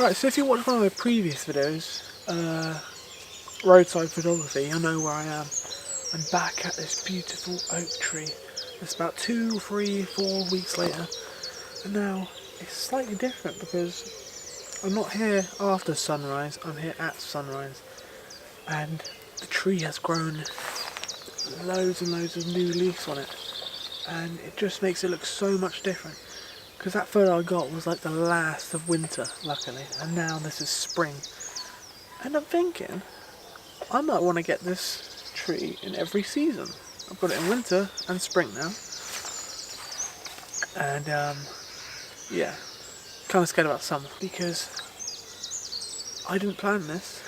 Right, so if you watched one of my previous videos, roadside photography, you'll know where I am. I'm back at this beautiful oak tree. It's about 2, 3, 4 weeks later, and now it's slightly different because I'm not here after sunrise, I'm here at sunrise, and the tree has grown loads and loads of new leaves on it, and it just makes it look so much different. Because that photo I got was like the last of winter, luckily, and now this is spring. And I'm thinking, I might want to get this tree in every season. I've got it in winter and spring now. And yeah, kind of scared about summer because I didn't plan this.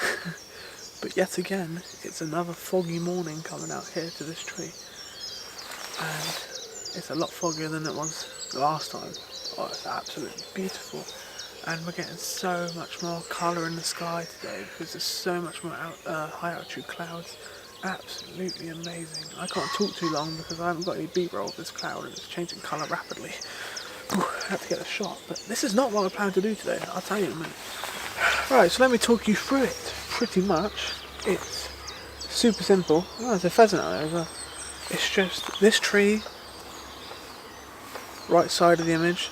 But yet again, it's another foggy morning coming out here to this tree. And it's a lot foggier than it was last time. Oh, it's absolutely beautiful, and we're getting so much more colour in the sky today because there's so much more high altitude clouds. Absolutely amazing. I can't talk too long because I haven't got any B-roll of this cloud and it's changing colour rapidly. I have to get a shot, but this is not what I plan to do today, I'll tell you in a minute. Right, so let me talk you through it. Pretty much, it's super simple. Oh, there's a pheasant out there as well. It's just this tree, right side of the image.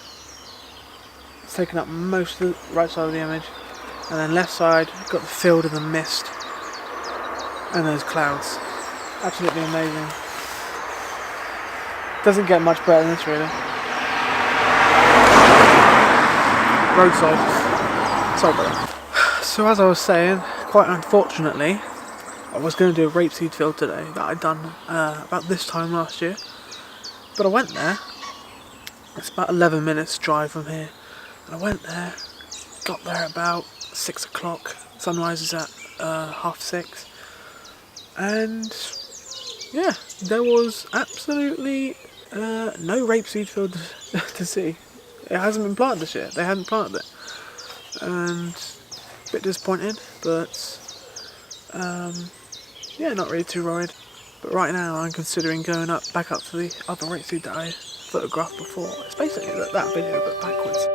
It's taken up most of the right side of the image, and then left side got the field and the mist and those clouds. Absolutely amazing. Doesn't get much better than this really. Roadside. Sorry about that. So as I was saying, quite unfortunately, I was going to do a rapeseed field today that I'd done about this time last year, but I went there. It's about 11 minutes drive from here. I went there, got there about 6 o'clock, sunrise is at 6:30, and yeah, there was absolutely no rapeseed field to see. It hasn't been planted this year, they hadn't planted it, and a bit disappointed, but yeah, not really too worried. But right now I'm considering going back up to the other rapeseed that I photographed before. It's basically that video but backwards.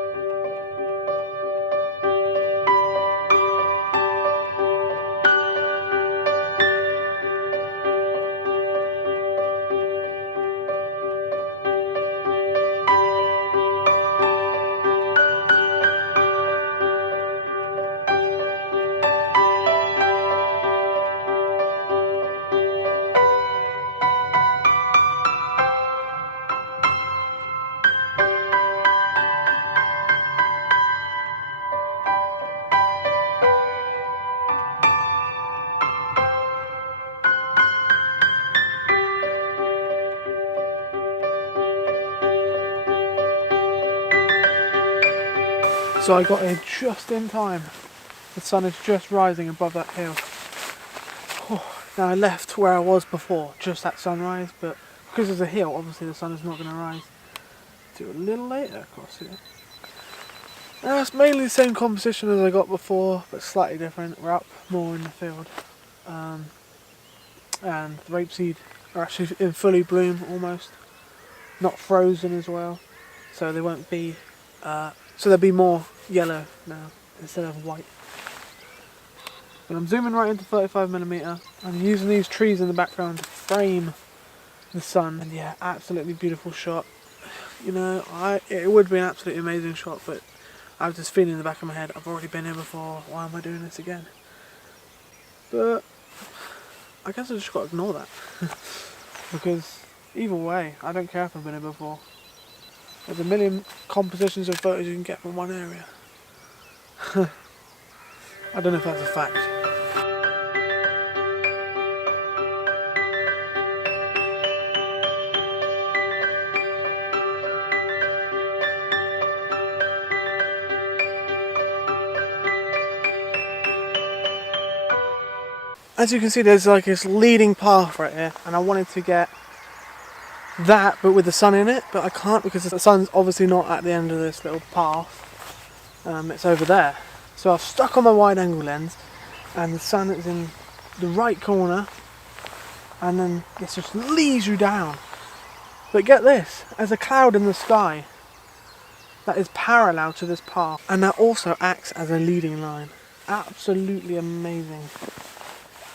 So I got here just in time. The sun is just rising above that hill. Now I left where I was before, just at sunrise, but because there's a hill, obviously the sun is not going to rise till a little later across here. Now it's mainly the same composition as I got before, but slightly different. We're up more in the field. And the rapeseed are actually in fully bloom almost. Not frozen as well, so they won't be... so there'll be more yellow now instead of white. But I'm zooming right into 35mm. I'm using these trees in the background to frame the sun, and yeah, absolutely beautiful shot. You know, it would be an absolutely amazing shot, but I have this feeling in the back of my head, I've already been here before, why am I doing this again? But I guess I just got to ignore that. Because either way, I don't care if I've been here before. There's a million compositions of photos you can get from one area. I don't know if that's a fact. As you can see, there's like this leading path right here, and I wanted to get that but with the sun in it, but I can't because the sun's obviously not at the end of this little path. It's over there, so I've stuck on my wide angle lens and the sun is in the right corner, and then this just leads you down. But get this, there's a cloud in the sky that is parallel to this path, and that also acts as a leading line. Absolutely amazing.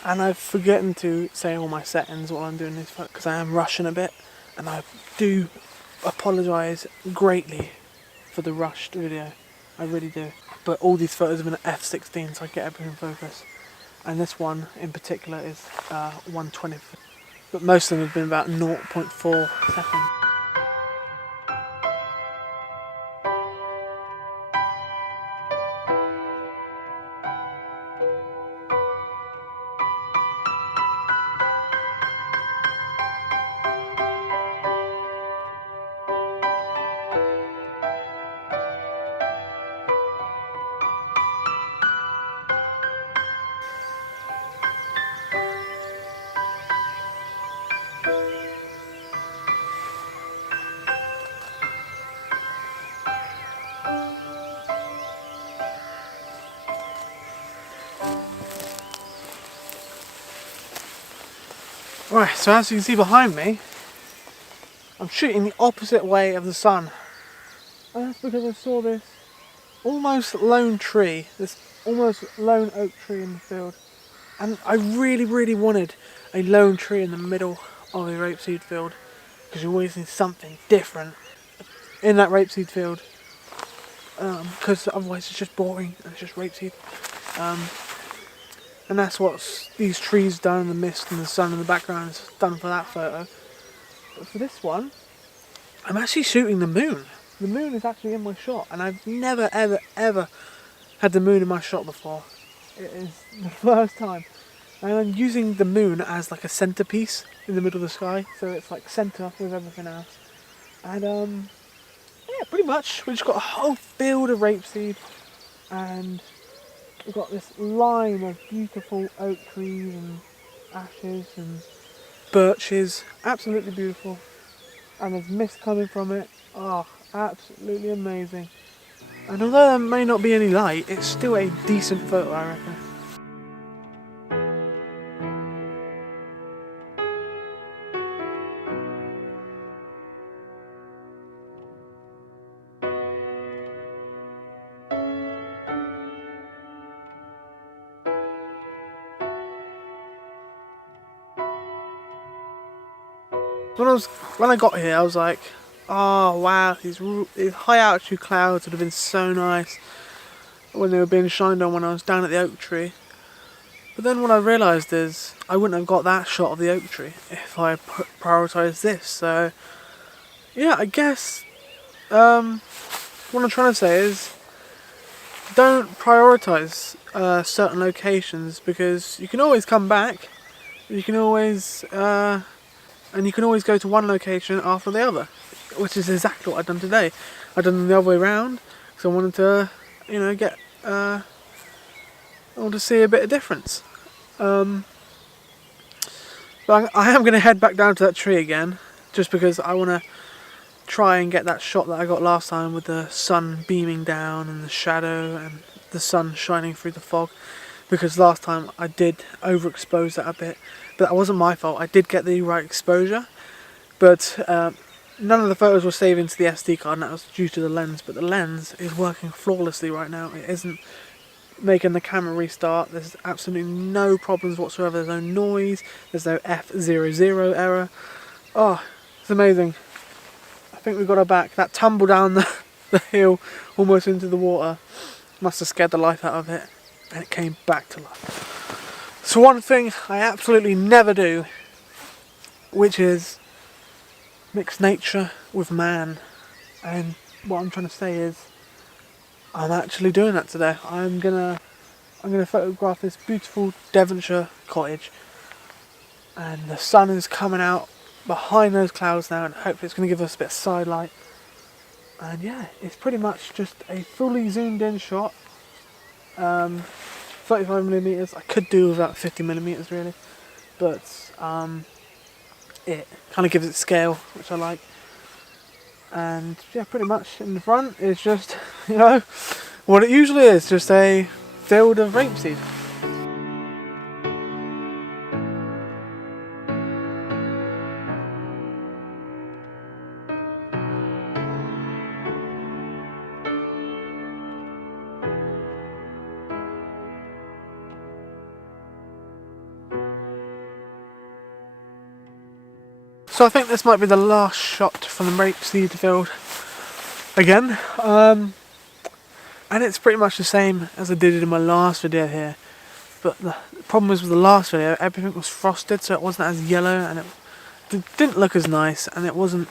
And I'm forgetting to say all my settings while I'm doing this because I am rushing a bit, and I do apologise greatly for the rushed video. I really do. But all these photos have been at f/16, so I get everything in focus. And this one in particular is 1/20. But most of them have been about 0.4 seconds. Right, so as you can see behind me, I'm shooting the opposite way of the sun. And that's because I saw this almost lone tree, this almost lone oak tree in the field. And I really, really wanted a lone tree in the middle of a rapeseed field, because you always need something different in that rapeseed field, because otherwise it's just boring and it's just rapeseed. And that's what these trees done, the mist and the sun in the background has done for that photo. But for this one, I'm actually shooting the moon. The moon is actually in my shot, and I've never ever ever had the moon in my shot before. It is the first time. And I'm using the moon as like a centerpiece in the middle of the sky, so it's like center with everything else. And yeah, pretty much we just got a whole field of rapeseed, and we've got this line of beautiful oak trees and ashes and birches, absolutely beautiful. And there's mist coming from it. Oh, absolutely amazing. And although there may not be any light, it's still a decent photo, I reckon. When I got here, I was like, oh wow, these high altitude clouds would have been so nice when they were being shined on when I was down at the oak tree. But then what I realised is I wouldn't have got that shot of the oak tree if I prioritised this. So yeah, I guess what I'm trying to say is don't prioritise certain locations, because you can always come back. You can always and you can always go to one location after the other, which is exactly what I've done today. I've done them the other way around because I wanted to, you know, I want to see a bit of difference. But I am going to head back down to that tree again, just because I want to try and get that shot that I got last time with the sun beaming down and the shadow and the sun shining through the fog. Because last time I did overexpose that a bit, but that wasn't my fault. I did get the right exposure, but none of the photos were saved into the SD card, and that was due to the lens. But the lens is working flawlessly right now. It isn't making the camera restart. There's absolutely no problems whatsoever. There's no noise. There's no F00 error. Oh, it's amazing. I think we got her back. That tumble down the hill almost into the water must have scared the life out of it. And it came back to life. So one thing I absolutely never do, which is mix nature with man. And what I'm trying to say is, I'm actually doing that today. I'm gonna photograph this beautiful Devonshire cottage, and the sun is coming out behind those clouds now, and hopefully it's gonna give us a bit of side light. And yeah, it's pretty much just a fully zoomed in shot. 35mm. I could do without 50mm really, but it kind of gives it scale, which I like. And yeah, pretty much in the front is just, you know, what it usually is, just a field of rapeseed. So I think this might be the last shot from the rapeseed field again. And it's pretty much the same as I did in my last video here. But the problem was with the last video, everything was frosted, so it wasn't as yellow, and it didn't look as nice, and it wasn't,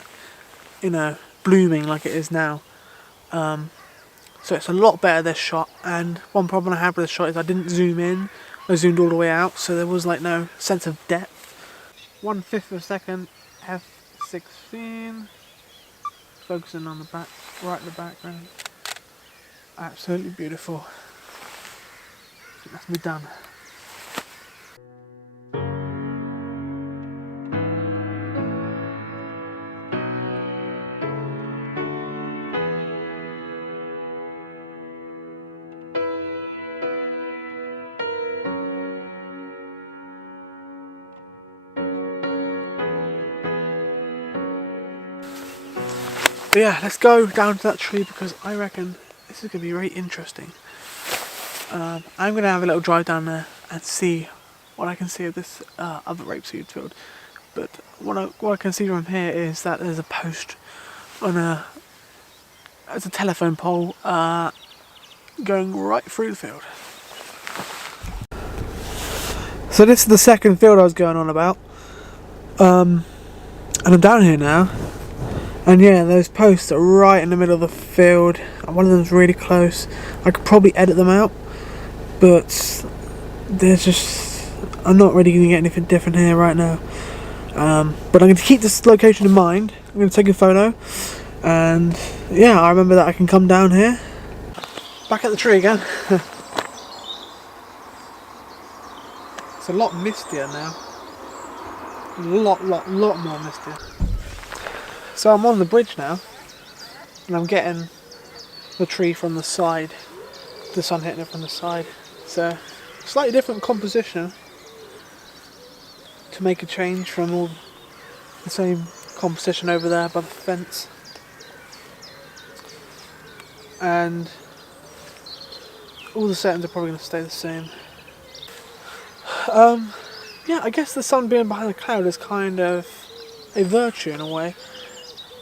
you know, blooming like it is now. So it's a lot better this shot. And one problem I had with this shot is I didn't zoom in. I zoomed all the way out, so there was like no sense of depth. 1/5 of a second, f16. Focusing on the back, right in the background. Absolutely beautiful. I think that's me done. But yeah, let's go down to that tree because I reckon this is going to be very interesting. I'm going to have a little drive down there and see what I can see of this other rapeseed field. But what I can see from here is that there's a post on there's a telephone pole going right through the field. So this is the second field I was going on about. And I'm down here now. And yeah, those posts are right in the middle of the field. One of them's really close. I could probably edit them out, but there's just, I'm not really going to get anything different here right now. But I'm going to keep this location in mind. I'm going to take a photo, and yeah, I remember that I can come down here. Back at the tree again. It's a lot mistier now. A lot more mistier. So I'm on the bridge now, and I'm getting the tree from the side, the sun hitting it from the side. So, slightly different composition to make a change from all the same composition over there by the fence. And all the settings are probably going to stay the same. Yeah, I guess the sun being behind the cloud is kind of a virtue in a way.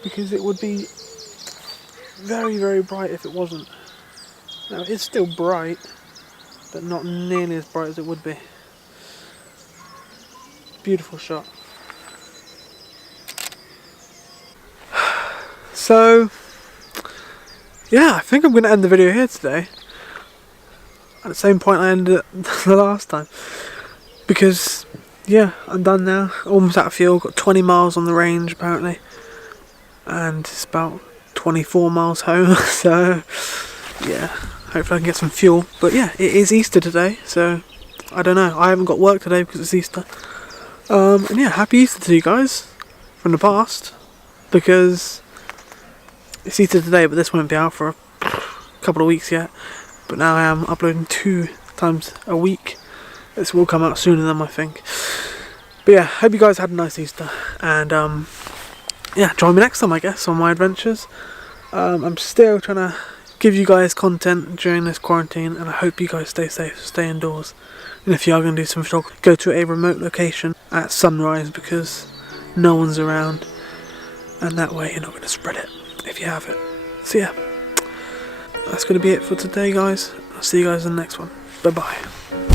Because it would be very bright if it wasn't. Now it's still bright, but not nearly as bright as it would be. Beautiful shot. So yeah, I think I'm going to end the video here today. At the same point I ended it the last time. Because yeah, I'm done now. Almost out of fuel. Got 20 miles on the range apparently. And it's about 24 miles home, so yeah, hopefully I can get some fuel. But yeah, it is Easter today, so I don't know, I haven't got work today because it's Easter. And yeah, happy Easter to you guys from the past, because it's Easter today, but this won't be out for a couple of weeks yet. But now I am uploading 2 times a week. This will come out sooner than I think. But yeah, hope you guys had a nice Easter, and yeah, join me next time, I guess, on my adventures. I'm still trying to give you guys content during this quarantine, and I hope you guys stay safe, stay indoors. And if you are going to do some photography, go to a remote location at sunrise because no one's around, and that way you're not going to spread it if you have it. So yeah, that's going to be it for today, guys. I'll see you guys in the next one. Bye bye.